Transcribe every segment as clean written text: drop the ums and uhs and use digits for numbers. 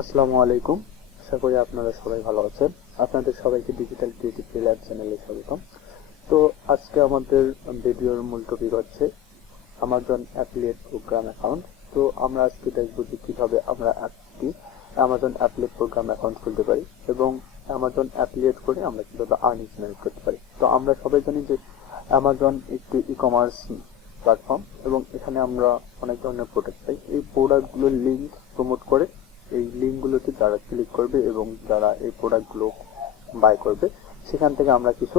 আসসালামু আলাইকুম। আশা করি আপনারা সবাই ভালো আছেন। আপনাদের সবাইকে ডিজিটাল ক্রিয়েটিভ ফ্রিল্যান্স চ্যানেলে স্বাগতম। তো আজকে আমাদের ভিডিওর মূল টপিক হচ্ছে অ্যামাজন অ্যাফিলিয়েট প্রোগ্রাম অ্যাকাউন্ট। তো আমরা আজকে দেখব যে কিভাবে আমরা একটি অ্যামাজন অ্যাফিলিয়েট প্রোগ্রাম অ্যাকাউন্ট খুলতে পারি এবং অ্যামাজন অ্যাফিলিয়েট করে আমরা কিভাবে আর্নিং জেনারেট করতে পারি। তো আমরা সবাই জানি যে অ্যামাজন একটি ই কমার্স প্ল্যাটফর্ম এবং এখানে আমরা অনেক ধরনের প্রোডাক্ট পাই। এই প্রোডাক্টগুলোর লিঙ্ক প্রমোট করে এই লিঙ্কগুলোতে যারা ক্লিক করবে এবং যারা এই প্রোডাক্টগুলো বাই করবে সেখান থেকে আমরা কিছু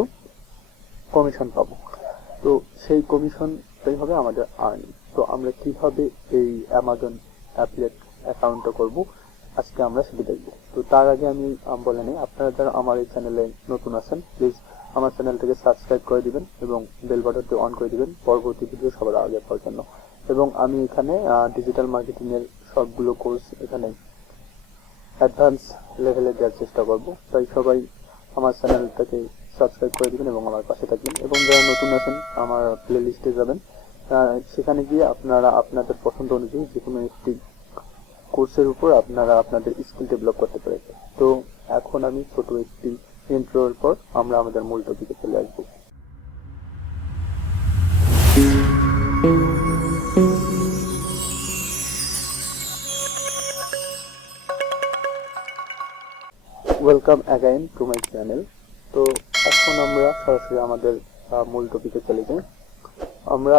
কমিশন পাবো। তো সেই কমিশনটাই হবে আমাদের আর্নিং। তো আমরা কিভাবে এই অ্যামাজন অ্যাফিলিয়েট অ্যাকাউন্টটা করব আজকে আমরা সেটা দেখব। তো তার আগে আমি বলে নিই, আপনারা যারা আমার এই চ্যানেলে নতুন আছেন প্লিজ আমার চ্যানেলটাকে সাবস্ক্রাইব করে দিবেন এবং বেল বাটনটি অন করে দিবেন পরবর্তী ভিডিও সবার আগে পাওয়ার জন্য। এবং আমি এখানে ডিজিটাল মার্কেটিং এর সবগুলো কোর্স এখানে অ্যাডভান্স লেভেলে দেওয়ার চেষ্টা করব। তাই সবাই আমার চ্যানেলটাকে সাবস্ক্রাইব করে দিবেন এবং আমার পাশে থাকবেন। এবং যারা নতুন আছেন আমার প্লে লিস্টে যাবেন, সেখানে গিয়ে আপনারা আপনাদের পছন্দ অনুযায়ী যে কোনো একটি কোর্সের উপর আপনারা আপনাদের স্কিল ডেভেলপ করতে পারেন। তো এখন আমি ছোট একটি ইন্ট্রোর পর আমরা আমাদের মূল টপিকে চলে আসবো। Welcome again to my channel. তো এখন আমরা সরাসরি আমাদের মূল টপিকে চলে যাই। আমরা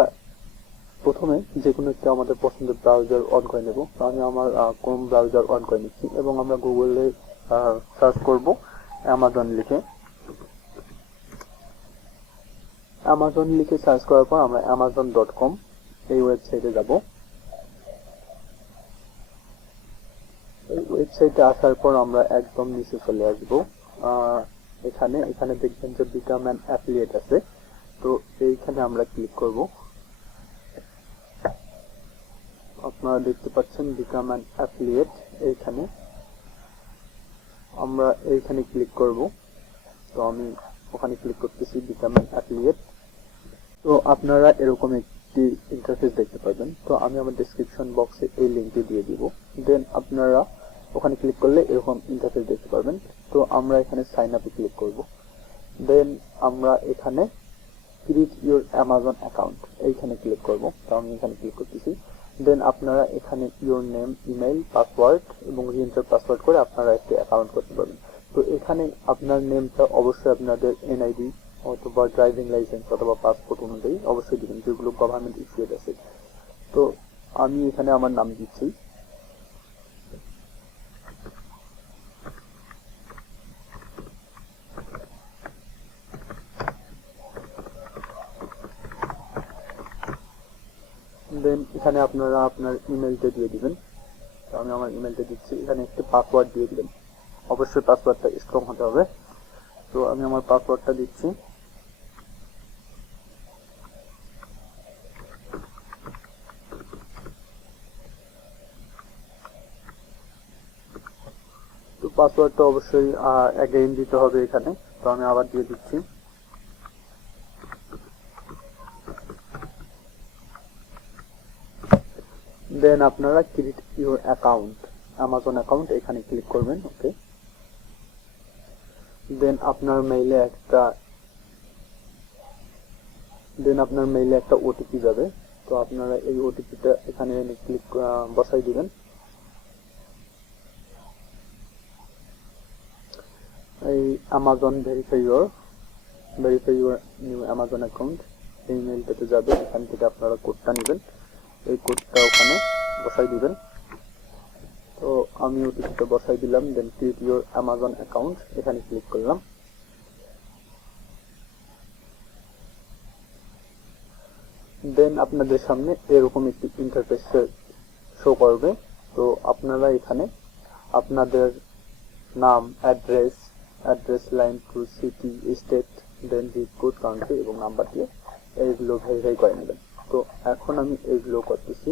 প্রথমে যে কোনো একটা আমাদের পছন্দের ব্রাউজার অন করে নেব। তো আমি আমার ক্রোম ব্রাউজার অন করে নিচ্ছি এবং আমরা গুগলে সার্চ করব অ্যামাজন লিখে। অ্যামাজন লিখে সার্চ করার পর আমরা amazon.com এই ওয়েবসাইটে যাব। এই ওয়েবসাইটে আসার পর আমরা একদম নিচে চলে আসব। এখানে দেখবেন যে বিকাম অ্যান অ্যাফিলিয়েট আছে। তো এইখানে আমরা ক্লিক করব। আপনারা দেখতে পাচ্ছেন বিকাম অ্যান অ্যাফিলিয়েট। এইখানে আমরা এইখানে ক্লিক করব। তো আমি ওখানে ক্লিক করতেছি বিকাম অ্যান অ্যাফিলিয়েট। তো আপনারা এরকম একটি ইন্টারফেস দেখতে পাবেন। তো আমি আমার ডেসক্রিপশন বক্সে এই লিঙ্কটি দিয়ে দিব। দেন আপনারা ওখানে ক্লিক করলে এরকম ইন্টারফেস দেখতে পাবেন। তো আমরা এখানে সাইন আপে ক্লিক করব। দেন আমরা এখানে ক্রিয়েট ইউর অ্যামাজন অ্যাকাউন্ট এইখানে ক্লিক করব। তো আমি এখানে ক্লিক করতেছি। দেন আপনারা এখানে ইউর নেম, ইমেইল, পাসওয়ার্ড এবং রিএন্টার পাসওয়ার্ড করে আপনারা একটি অ্যাকাউন্ট করতে পারবেন। তো এখানে আপনার নেমটা অবশ্যই আপনাদের এনআইডি অথবা ড্রাইভিং লাইসেন্স অথবা পাসপোর্ট অনুযায়ী অবশ্যই দিবেন, যেগুলো গভর্নমেন্ট ইস্যুড আছে। তো আমি এখানে আমার নাম দিচ্ছি। দেন এখানে আপনারা আপনার ইমেলটা দিয়ে দিবেন। তো আমি আমার ইমেলটা দিচ্ছি। এখানে একটি পাসওয়ার্ড দিয়ে দিবেন, অবশ্যই পাসওয়ার্ডটা স্ট্রং হতে হবে। তো আমি আমার পাসওয়ার্ডটা দিচ্ছি। তো পাসওয়ার্ডটা অবশ্যই অ্যাগেইন দিতে হবে এখানে। তো আমি আবার দিয়ে দিচ্ছি। দেন আপনারা create your account, Amazon account এখানে ক্লিক করবেন। ওকে। দেন আপনার মেইলে একটা ওটিপি যাবে। তো আপনারা এই ওটিপিটা এখানে ক্লিক বসাই দিবেন। এই Amazon verify your new Amazon account এই মেইলটাতে যাবে। এখান থেকে আপনারা কোডটা নেবেন, এই কোডটা ওখানে বসাই দিবেন। তো আমি ওটিপিটা বসাই দিলাম। দেন ক্রিয়েট ইউর অ্যামাজন অ্যাকাউন্ট এখানে ক্লিক করলাম। দেন আপনাদের সামনে এরকম একটি ইন্টারফেস শো করবে। তো আপনারা এখানে আপনাদের নাম, address line two city, state, then zip code, country এবং নাম্বার দিয়ে এইগুলো ভেরিফাই করে নেবেন। তো এখন আমি এইগুলো করতেছি।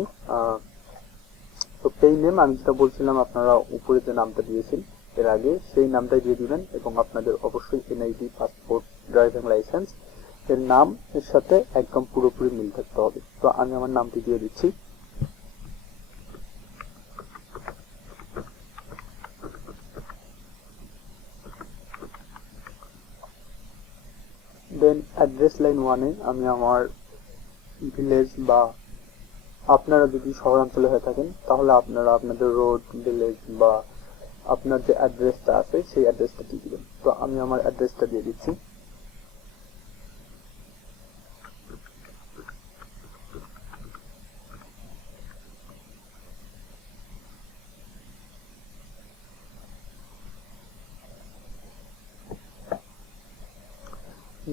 তো এই নেম আমি যেটা বলছিলাম, আপনারা উপরে যে নামটা দিয়েছেন এর আগে সেই নামটাই দিয়ে দিবেন এবং আপনাদের অবশ্যই এনআইডি, পাসপোর্ট, ড্রাইভিং লাইসেন্স এর নাম এর সাথে একদম পুরোপুরি মিল থাকতে হবে। তো আমি আমার নামটি দিয়ে দিচ্ছি। দেন অ্যাড্রেস লাইন 1-এ আমি আমার ভিলেজ বা আপনারা যদি শহরাঞ্চলে হয়ে থাকেন তাহলে আপনারা আপনাদের রোড, ভিলেজ বা আপনার যে অ্যাড্রেসটা আছে সেই অ্যাড্রেসটা দিয়ে দিবেন। তো আমি আমার অ্যাড্রেসটা দিয়ে দিচ্ছি।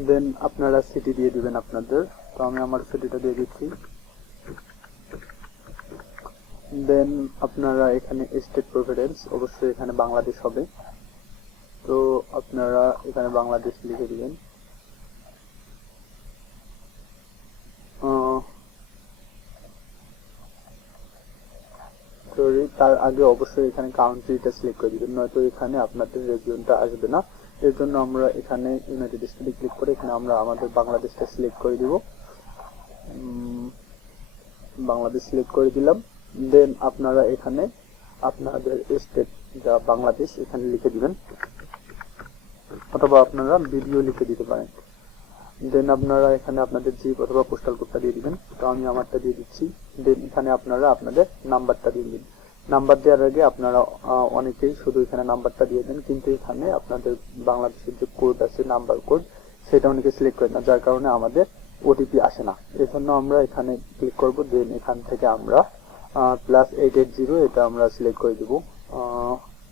দেন আপনারা সিটি দিয়ে দিবেন আপনাদের। তো আমি আমার সিটিটা দিয়ে দিচ্ছি। দেন আপনারা এখানে স্টেট প্রেফারেন্স, অবশ্যই এখানে বাংলাদেশ হবে। তো আপনারা এখানে বাংলাদেশ লিখে দিবেন। সরি, তার আগে অবশ্যই এখানে কান্ট্রিটা সিলেক্ট করে দিবেন, নয়তো এখানে আপনাদের রিজিয়নটা আসবে না। এর জন্য আমরা এখানে ইউনাইটেড স্টেটে ক্লিক করে এখানে আমরা আমাদের বাংলাদেশটা সিলেক্ট করে দিব। বাংলাদেশ সিলেক্ট করে দিলাম। দেন আপনারা এখানে আপনাদের স্টেট যা বাংলাদেশ এখানে লিখে দিবেন, অথবা আপনারা ভিডিও লিখে দিতে পারেন। দেন আপনারা এখানে আপনাদের জিপ অথবা পোস্টাল কোডটা দিয়ে দিবেন। তো আমি আমারটা দিয়ে দিচ্ছি। দেন এখানে আপনারা আপনাদের নাম্বারটা দিয়ে দিন। নাম্বার দেওয়ার আগে আপনারা অনেকেই শুধু এখানে নাম্বারটা দিয়ে দেন, কিন্তু এখানে আপনাদের বাংলাদেশের যে কোড আছে, নাম্বার কোড, সেটা অনেকে সিলেক্ট করে না, যার কারণে আমাদের ওটিপি আসে না। এর জন্য আমরা এখানে ক্লিক করব। দেন এখান থেকে আমরা +880 এটা আমরা সিলেক্ট করে দেব।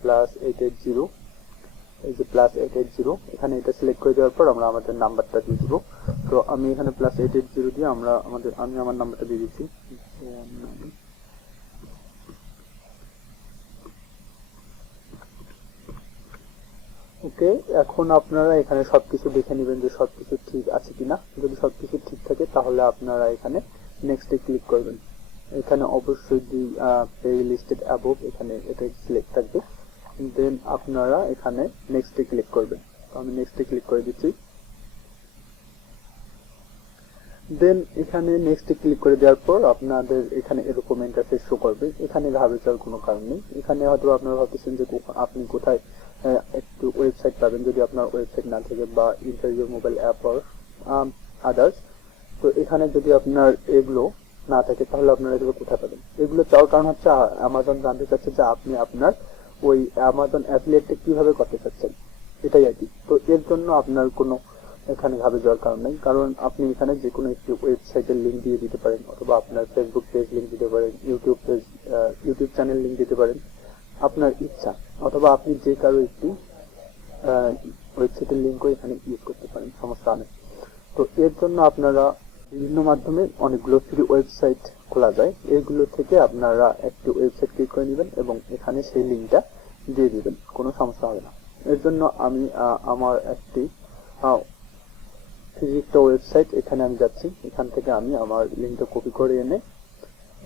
+880, এই যে +880 এখানে এটা সিলেক্ট করে দেওয়ার পর আমরা আমাদের নাম্বারটা দিয়ে দিব। তো আমি এখানে +880 দিয়ে আমি আমার নাম্বারটা দিয়ে দিচ্ছি। ওকে, এখন আপনারা এখানে সবকিছু দেখে নেবেন যে সবকিছু ঠিক আছে কিনা। যদি সবকিছু ঠিক থাকে তাহলে আপনারা এখানে নেক্সটে ক্লিক করবেন। এখানে অবশ্যই পে লিস্টেড অ্যাবভ এখানে এটা সিলেক্ট থাকবে। দেন আপনারা এখানে নেক্সটে ক্লিক করবেন। তো আমি নেক্সটে ক্লিক করে দিচ্ছি। দেন এখানে নেক্সটে ক্লিক করে দেওয়ার পর আপনাদের এখানে এরকম ইন্টারফেস শো করবে। এখানে ঘাবড়ে যাওয়ার কোনো কারণ নেই। এখানে হয়তো আপনারা ভাবতেছেন যে আপনি কোথায় একটু ওয়েবসাইট পাবেন, যদি আপনার ওয়েবসাইট না থাকে বা interview mobile app or others. তো এখানে যদি আপনার এগুলো না থাকে তাহলে আপনারা এগুলো কোথায় পাবেন? এগুলো চাওয়ার কারণ হচ্ছে অ্যামাজন জানতে চাচ্ছে যে আপনি আপনার ওই অ্যামাজন অ্যাফিলিয়েটটা কিভাবে করতে চাচ্ছেন, এটাই আর কি। তো এর জন্য আপনার কোনো এখানে ঘাবড়ে যাওয়ার কারণ নেই, কারণ আপনি এখানে যে কোনো একটি ওয়েবসাইটের লিঙ্ক দিয়ে দিতে পারেন, অথবা আপনার ফেসবুক পেজ লিঙ্ক দিতে পারেন, ইউটিউব চ্যানেল লিঙ্ক দিতে পারেন, আপনার ইচ্ছা। অথবা আপনি যে কারো একটি ওয়েবসাইটের লিঙ্কও এখানে ইউজ করতে পারেন, সমস্যা নেই। তো এর জন্য আপনারা বিভিন্ন মাধ্যমে অনেকগুলো ফ্রি ওয়েবসাইট খোলা যায়, এগুলো থেকে আপনারা একটি ওয়েবসাইট ক্লিক করে নেবেন এবং এখানে সেই লিঙ্কটা দিয়ে দিবেন, কোনো সমস্যা হবে না। এর জন্য আমি আমার একটি ফ্রি একটা ওয়েবসাইট এখানে আমি যাচ্ছি, এখান থেকে আমি আমার লিঙ্কটা কপি করে এনে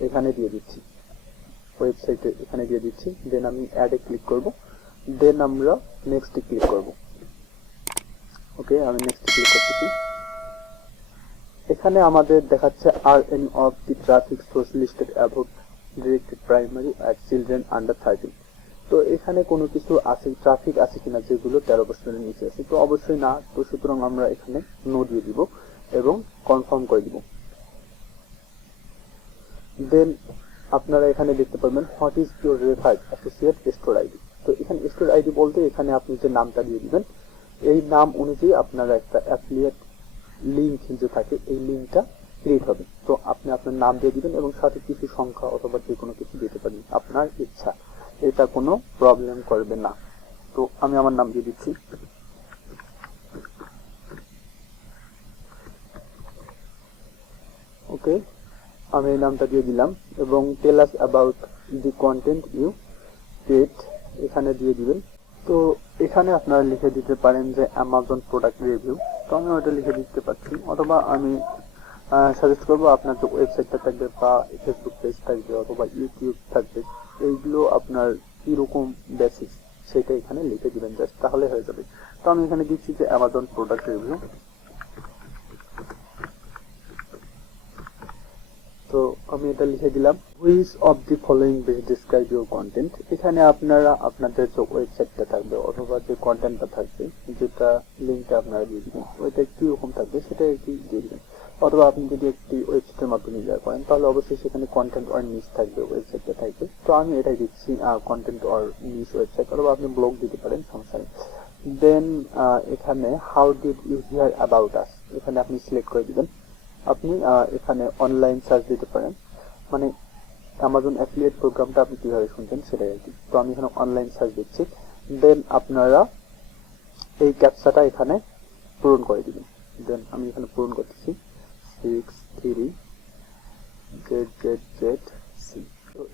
এখানে দিয়ে দিচ্ছি, ওয়েবসাইটে এখানে দিয়ে দিচ্ছি। দেন আমি অ্যাডে ক্লিক করব। দেন আমরা নেক্সটে ক্লিক করব। ওকে, আমি নেক্সটে ক্লিক করতেছি। এখানে আমাদের দেখাচ্ছে RN of the traffic source listed above directed primary at children under 13। তো এখানে কোনো কিছু আছে, ট্রাফিক আছে কিনা যেগুলো 13 বছরের নিচে আছে? তো অবশ্যই না। তো সুতরাং আমরা এখানে নো দিয়ে দিব এবং কনফার্ম করে দিব। দেন আপনারা এখানে দেখতে পাবেন what is your referred associate store ID. তো এখানে স্টোর আইডি বলতে এখানে আপনি যে নামটা দিয়ে দিবেন, এই নাম অনুযায়ী আপনারা একটা অ্যাফিলিয়েট লিঙ্ক যে থাকে এই লিঙ্কটা ক্রিয়েট হবে। তো আপনি আপনার নাম দিয়ে দিবেন এবং সাথে কিছু সংখ্যা অথবা যে কোনো কিছু দিতে পারেন, আপনার ইচ্ছা, এটা কোনো প্রবলেম করবে না। তো আমি আমার নাম দিয়ে দিচ্ছি। ওকে, আমি এই নামটা দিয়ে দিলাম এবং tell us about the content you create এখানে দিয়ে দিবেন। তো এখানে আপনারা লিখে দিতে পারেন যে অ্যামাজন প্রোডাক্ট রিভিউ। তো আমি ওটা লিখে দিতে পারছি, অথবা আমি সাজেস্ট করবো আপনার যে ওয়েবসাইটটা থাকবে বা ফেসবুক পেজ থাকবে অথবা ইউটিউব থাকবে, এইগুলো আপনার কিরকম বেসিস সেটা এখানে লিখে দিবেন, জাস্ট তাহলে হয়ে যাবে। তো আমি এখানে দিচ্ছি যে অ্যামাজন প্রোডাক্ট রিভিউ। তো আমি এটা লিখে দিলাম। Which of the following best describe your content. এখানে আপনারা আপনাদের যে ওয়েবসাইটটা থাকবে অথবা যে কন্টেন্টটা থাকবে, যেটা লিঙ্কটা আপনারা দিয়ে দিবেন, ওইটা কিরকম থাকবে সেটা একটি দিয়ে দিবেন। অথবা আপনি যদি একটি ওয়েবসাইটের মাধ্যমে ইউজ করেন তাহলে অবশ্যই সেখানে কন্টেন্ট অর নিশ থাকবে, ওয়েবসাইটটা থাকবে। তো আমি এটাই দিচ্ছি কন্টেন্ট অর নিশ ওয়েবসাইট, অথবা আপনি ব্লগ দিতে পারেন, সমস্যা নেই। দেন এখানে how did you hear about us, এখানে আপনি সিলেক্ট করে দিবেন। আপনি এখানে অনলাইন সার্চ দিতে পারেন, মানে অ্যামাজন অ্যাফিলিয়েট প্রোগ্রামটা আপনি কিভাবে শুনছেন সেটাই আর কি। তো আমি এখানে অনলাইন সার্চ দিচ্ছি। দেন আপনারা এই ক্যাপচাটা এখানে পূরণ করে দিবেন। দেন আমি এখানে পূরণ করতেছি 63ZZZ C।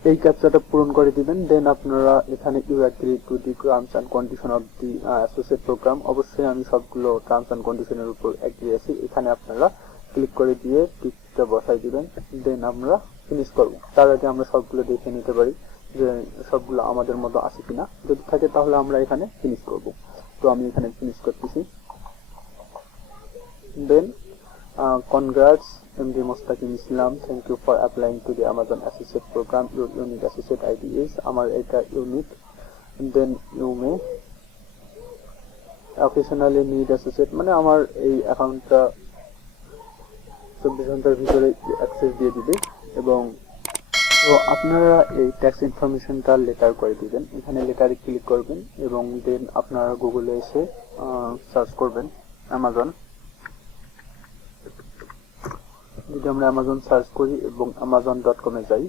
এই ক্যাপচাটা পূরণ করে দিবেন। দেন আপনারা এখানে you agree to the terms and condition of the associate programme. অবশ্যই আমি সবগুলো টার্মস অ্যান্ড কন্ডিশনের উপর অ্যাগ্রি আছি। এখানে আপনারা ক্লিক করে দিয়ে টিকটা বসাই দিবেন। দেন আমরা ফিনিশ করব। তার আগে আমরা সবগুলো দেখে নিতে পারি যে সবগুলো আমাদের মতো আছে কিনা। যদি থাকে তাহলে আমরা এখানে ফিনিশ করব। তো আমি এখানে ফিনিশ করতেছি। দেন congrats MD Mustaqim Islam, thank you for applying to the Amazon Associate Program. Your unique associate ID is আমার এটা unique. Then you may occasionally need associate, মানে আমার এই অ্যাকাউন্টটা 24 ঘন্টার ভিতরে অ্যাক্সেস দিয়ে দিবে। এবং তো আপনারা এই ট্যাক্স ইনফরমেশনটা লেটার করে দিবেন। এখানে লেটারে ক্লিক করবেন এবং দেন আপনারা গুগলে এসে সার্চ করবেন অ্যামাজন। যদি আমরা অ্যামাজন সার্চ করি এবং amazon.com এ যাই,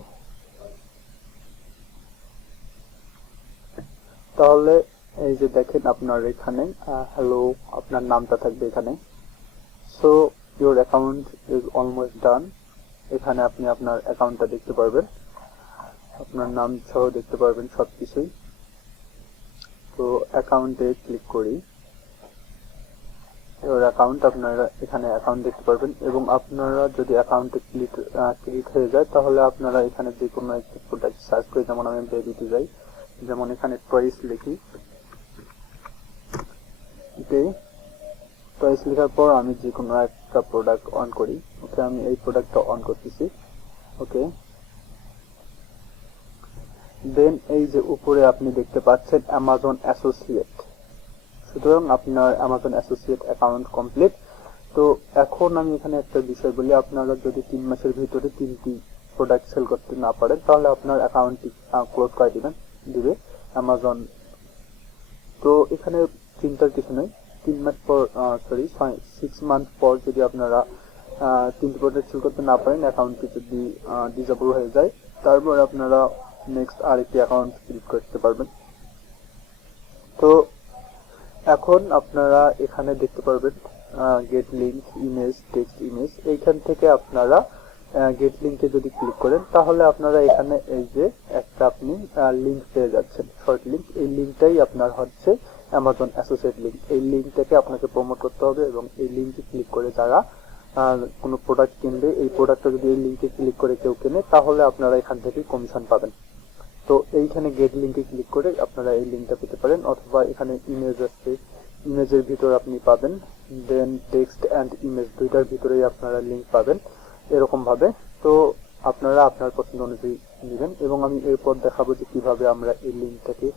তাহলে এই যে দেখেন আপনার এখানে হ্যালো আপনার নামটা থাকবে এখানে। So your account is almost done. এখানে আপনি আপনার অ্যাকাউন্টটা দেখতে পারবেন, আপনার নাম সহ দেখতে পারবেন সবকিছুই। তো অ্যাকাউন্টে ক্লিক করি, ইউর অ্যাকাউন্ট, আপনারা এখানে অ্যাকাউন্ট দেখতে পারবেন। এবং আপনারা যদি অ্যাকাউন্টে ক্লিক হয়ে যায় তাহলে আপনারা এখানে যে কোনো একটি প্রোডাক্ট সার্চ করি, যেমন আমি বেবিতে যাই, যেমন এখানে টয়েস লিখি। ওকে, টয়েস লেখার পর আমি যে কোনো একটা প্রোডাক্ট অন করি। ওকে, আমি এই প্রোডাক্টটা অন করতেছি। ওকে, দেন এই যে উপরে আপনি দেখতে পাচ্ছেন অ্যামাজন অ্যাসোসিয়েট। সুতরাং আপনার অ্যামাজন অ্যাসোসিয়েট অ্যাকাউন্ট কমপ্লিট। তো এখন আমি এখানে একটা বিষয় বলি, আপনারা যদি 3 মাসের ভিতরে 3টি প্রোডাক্ট সেল করতে না পারেন তাহলে আপনার অ্যাকাউন্টটি ক্লোজ করে দিবে অ্যামাজন। তো এখানে চিন্তার কিছু নেই। 6 মান্থ পর যদি আপনারা 3টি প্রোডাক্ট সেল করতে না পারেন, অ্যাকাউন্টটি যদি ডিসেবল হয়ে যায়, তারপর আপনারা নেক্সট আরেকটি অ্যাকাউন্ট ক্রিয়েট করতে পারবেন। তো এখন আপনারা এখানে দেখতে পারবেন gate link image, text image. এইখান থেকে আপনারা গেট লিঙ্কে যদি ক্লিক করেন তাহলে আপনারা এখানে এই যে একটা আপনি লিঙ্ক পেয়ে যাচ্ছেন, শর্ট লিঙ্ক। এই লিঙ্কটাই আপনার হচ্ছে অ্যামাজন অ্যাসোসিয়েট লিঙ্ক। এই লিঙ্কটাকে আপনাকে প্রমোট করতে হবে এবং এই লিঙ্কে ক্লিক করে যারা কোনো প্রোডাক্ট কিনবে, এই প্রোডাক্টটা যদি এই লিঙ্কে ক্লিক করে কেউ কেনে তাহলে আপনারা এখান থেকে কমিশন পাবেন। তো এইখানে গেট লিঙ্কে ক্লিক করে আপনারা এই লিঙ্কটা পেতে পারেন, অথবা এখানে ইমেজ আছে, ইমেজের ভিতর আপনি পাবেন। দেন টেক্সট অ্যান্ড ইমেজ দুইটার ভিতরেই আপনারা লিঙ্ক পাবেন এরকম ভাবে। তো আপনারা আপনার পছন্দ অনুযায়ী নেবেন এবং আমি এরপর দেখাবো যে কিভাবে আমরা এই লিঙ্কটাকে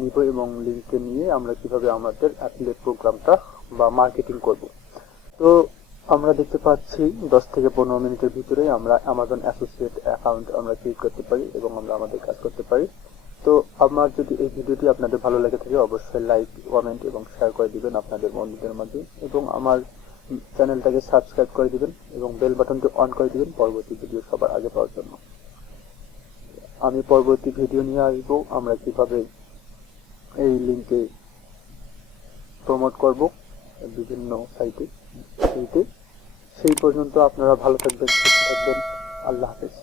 নিব এবং লিঙ্ককে নিয়ে আমরা কিভাবে আমাদের অ্যাফিলিয়েট প্রোগ্রামটা বা মার্কেটিং করব। তো আমরা দেখতে পাচ্ছি 10 থেকে 15 মিনিটের ভিতরে আমরা অ্যামাজন অ্যাসোসিয়েট অ্যাকাউন্ট আমরা ক্রিয়েট করতে পারি এবং আমরা আমাদের কাজ করতে পারি। তো আমার যদি এই ভিডিওটি আপনাদের ভালো লেগে থাকে অবশ্যই লাইক, কমেন্ট এবং শেয়ার করে দিবেন আপনাদের বন্ধুদের মাঝে, এবং আমার চ্যানেলটাকে সাবস্ক্রাইব করে দিবেন এবং বেল বাটনটি অন করে দিবেন পরবর্তী ভিডিও সবার আগে পাওয়ার জন্য। আমি পরবর্তী ভিডিও নিয়ে আসবো আমরা কিভাবে এই লিঙ্কে প্রমোট করব বিভিন্ন সাইটে। সেই পর্যন্ত আপনারা ভালো থাকবেন, সুস্থ থাকবেন। আল্লাহ হাফেজ।